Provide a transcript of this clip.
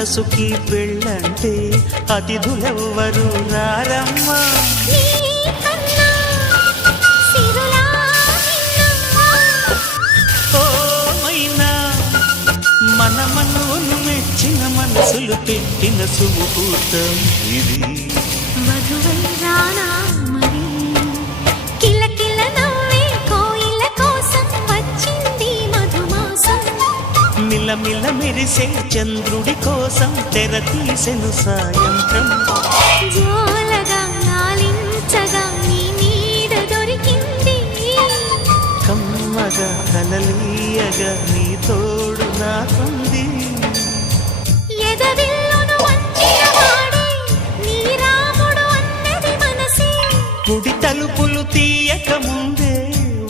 మనసుకి పెళ్ళంటే అతిథులెవ్వరు రారమ్మా. ఓ మైనా మన మనవును మెచ్చిన మనసులు పెట్టిన సుముహూర్తం ఇది. మధువై రానా మరి కిలకిల నవ్వే కోయిల కోసం వచ్చింది మధుమాసం. మిలమిల మెరిసే చంద్రుడి కోసం తెర తీసెను సాయంత్రం. జోలగా లాలించగా నీ నీడ దొరికింది. కమ్మగా కలలీయగా నీ తోడు నాకుంది. ఎదవిల్లును వంచిన వాడే నీ రాముడు అన్నది మనసే. గుడి తలుపులు తీయక ముందే